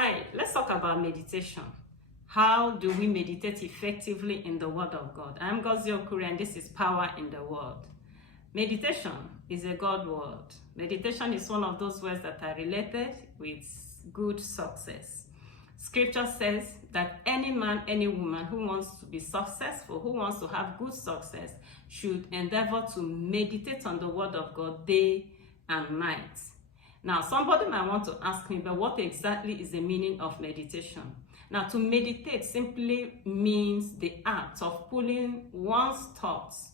Hi, let's talk about meditation. How do we meditate effectively in the Word of God? I'm Gozie Okuri and this is Power in the Word. Meditation is a God word. Meditation is one of those words that are related with good success. Scripture says that any man, any woman who wants to be successful, who wants to have good success, should endeavor to meditate on the Word of God day and night. Now, somebody might want to ask me, but what exactly is the meaning of meditation? Now, to meditate simply means the act of pulling one's thoughts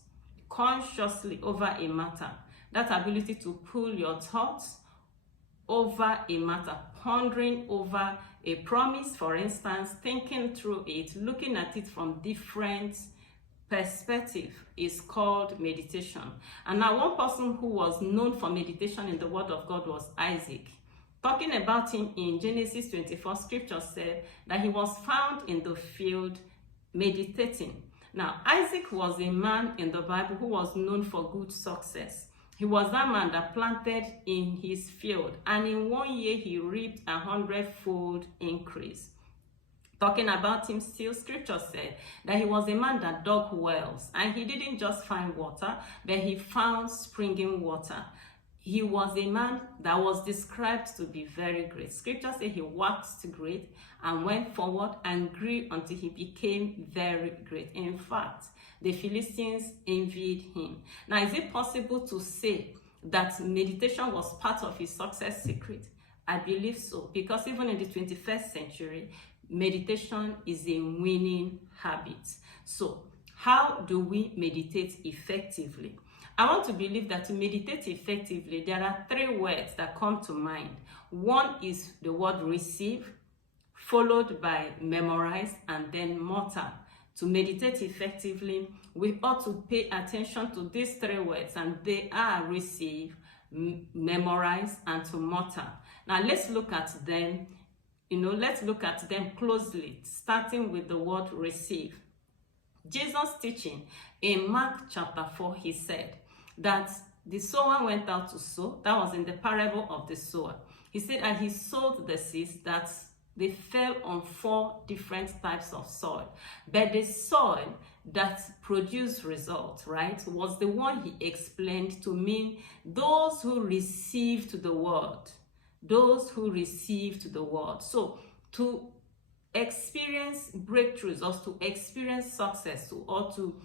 consciously over a matter. That ability to pull your thoughts over a matter, pondering over a promise, for instance, thinking through it, looking at it from different perspective is called meditation. And now one person who was known for meditation in the Word of God was Isaac. Talking about him in Genesis 24, scripture said that he was found in the field meditating. Now, Isaac was a man in the Bible who was known for good success. He was that man that planted in his field, and in 1 year he reaped 100-fold increase. Talking about him still, scripture said that he was a man that dug wells, and he didn't just find water, but he found springing water. He was a man that was described to be very great. Scripture said he waxed great and went forward and grew until he became very great. In fact, the Philistines envied him. Now, is it possible to say that meditation was part of his success secret? I believe so, because even in the 21st century, meditation is a winning habit. So, how do we meditate effectively? I want to believe that to meditate effectively, there are 3 words that come to mind. One is the word receive, followed by memorize, and then mutter. To meditate effectively, we ought to pay attention to these 3 words, and they are receive, memorize, and to mutter. Now, let's look at them. Let's look at them closely, starting with the word receive. Jesus teaching in Mark chapter 4, he said that the sower went out to sow. That was in the parable of the sower. He said that he sowed the seeds that they fell on 4 different types of soil. But the soil that produced results, right, was the one he explained to mean those who received the word. Those who received the word. So, to experience breakthroughs, or to experience success, or to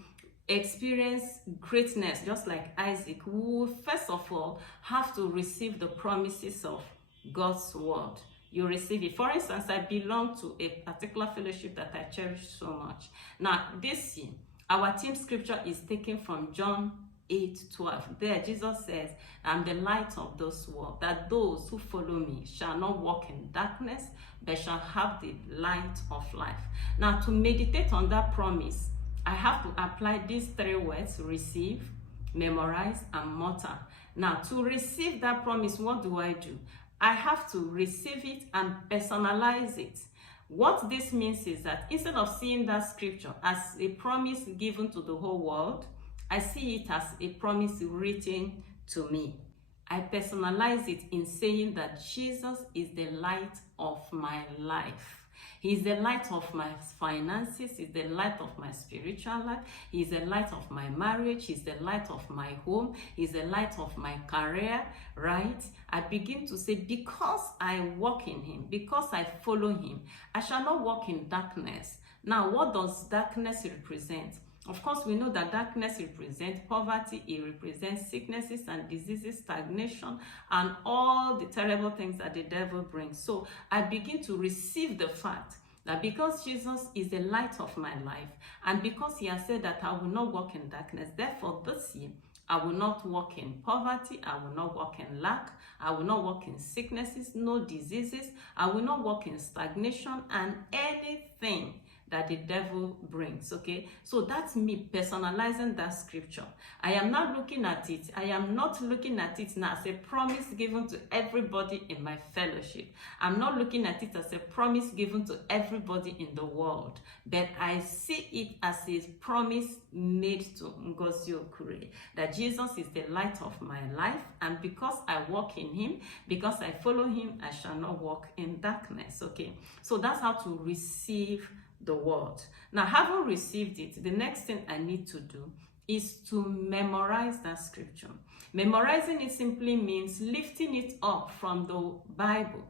experience greatness, just like Isaac, we will first of all have to receive the promises of God's word. You receive it. For instance, I belong to a particular fellowship that I cherish so much. Now, this year, our theme scripture is taken from John 8:12. There, Jesus says, "I'm the light of this world, that those who follow me shall not walk in darkness, but shall have the light of life." Now, to meditate on that promise, I have to apply these 3 words: receive, memorize, and mutter. Now, to receive that promise, what do? I have to receive it and personalize it. What this means is that instead of seeing that scripture as a promise given to the whole world, I see it as a promise written to me. I personalize it in saying that Jesus is the light of my life. He is the light of my finances. He is the light of my spiritual life. He is the light of my marriage. He is the light of my home. He is the light of my career, right? I begin to say, because I walk in him, because I follow him, I shall not walk in darkness. Now, what does darkness represent? Of course, we know that darkness represents poverty, it represents sicknesses and diseases, stagnation, and all the terrible things that the devil brings. So I begin to receive the fact that because Jesus is the light of my life, and because he has said that I will not walk in darkness, therefore this year, I will not walk in poverty, I will not walk in lack, I will not walk in sicknesses, no diseases, I will not walk in stagnation, and anything that the devil brings. Okay, so that's me personalizing that scripture. I am not looking at it. I am not looking at it now as a promise given to everybody in my fellowship. I'm not looking at it as a promise given to everybody in the world, but I see it as a promise made to Ngozi Okure, that Jesus is the light of my life, and because I walk in him, because I follow him, I shall not walk in darkness. Okay, so that's how to receive the word. Now, having received it, the next thing I need to do is to memorize that scripture. Memorizing it simply means lifting it up from the Bible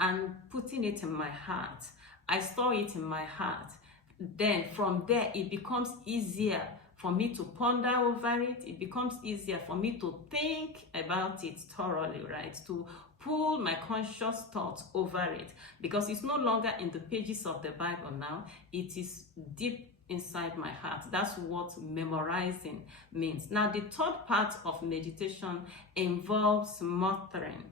and putting it in my heart. I store it in my heart. Then from there, it becomes easier for me to ponder over it. It becomes easier for me to think about it thoroughly, right? To pull my conscious thoughts over it, because it's no longer in the pages of the Bible now. It is deep inside my heart. That's what memorizing means. Now, the third part of meditation involves muttering.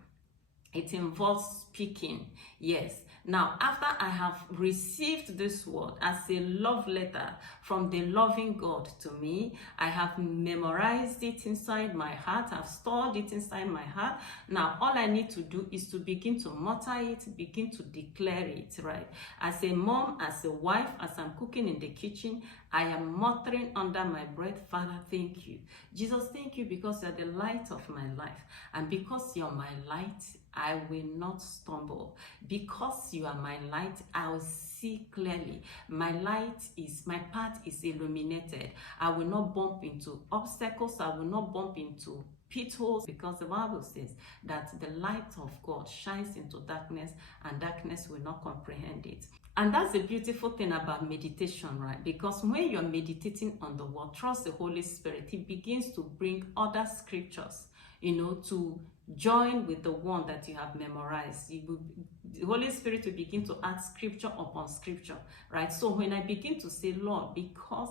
It involves speaking. Yes. Now, after I have received this word as a love letter from the loving God to me, I have memorized it inside my heart. I've stored it inside my heart. Now, all I need to do is to begin to mutter it, begin to declare it, right? As a mom, as a wife, as I'm cooking in the kitchen, I am muttering under my breath, Father, thank you. Jesus, thank you because you're the light of my life. And because you're my light, I will not stumble. Because you are my light, I'll see clearly. My path is illuminated. I will not bump into obstacles. I will not bump into pit holes, because the Bible says that the light of God shines into darkness, and darkness will not comprehend it. And that's the beautiful thing about meditation, right? Because when you're meditating on the word, trust the Holy Spirit, he begins to bring other scriptures, to join with the one that you have memorized. The Holy Spirit will begin to add scripture upon scripture, right? So when I begin to say, Lord, because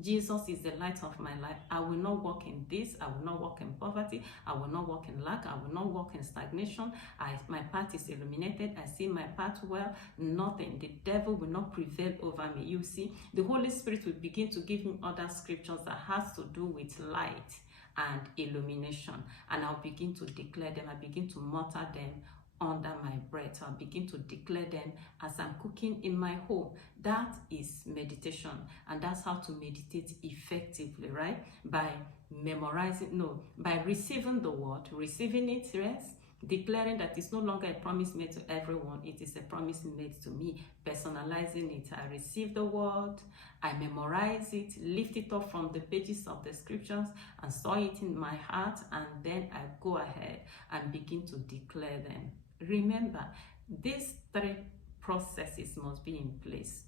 Jesus is the light of my life, I will not walk in this, I will not walk in poverty, I will not walk in lack, I will not walk in stagnation. My path is illuminated, I see my path well, nothing, the devil will not prevail over me. You see, the Holy Spirit will begin to give me other scriptures that has to do with light and illumination, and I'll begin to declare them. I begin to mutter them under my breath. I'll begin to declare them as I'm cooking in my home. That is meditation, and that's how to meditate effectively, right? By receiving the word, receiving it, yes, declaring that it's no longer a promise made to everyone, it is a promise made to me, personalizing it. I receive the word, I memorize it, lift it up from the pages of the scriptures and store it in my heart, and then I go ahead and begin to declare them. Remember, these three processes must be in place.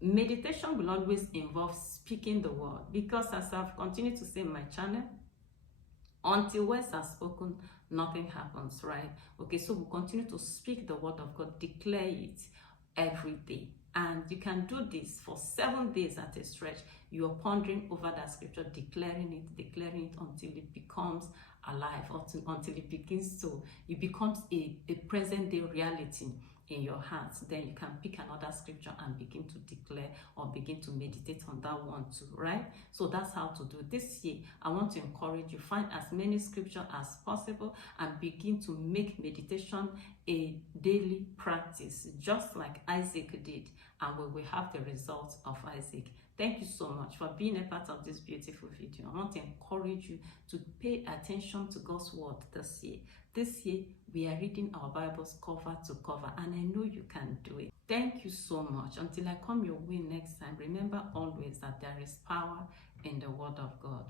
Meditation will always involve speaking the word, because as I've continued to say in my channel, until words are spoken, nothing happens, right? Okay, so we'll continue to speak the word of God, declare it every day. And you can do this for 7 days at a stretch. You're pondering over that scripture, declaring it until it becomes alive, until it becomes a present day reality in your heart. Then you can pick another scripture and begin to declare or begin to meditate on that one too, right? So that's how to do this year. I want to encourage you, find as many scriptures as possible and begin to make meditation a daily practice, just like Isaac did, and we will have the results of Isaac. Thank you so much for being a part of this beautiful video. I want to encourage you to pay attention to God's word this year. This year, we are reading our Bibles cover to cover, and I know you can do it. Thank you so much. Until I come your way next time, remember always that there is power in the word of God.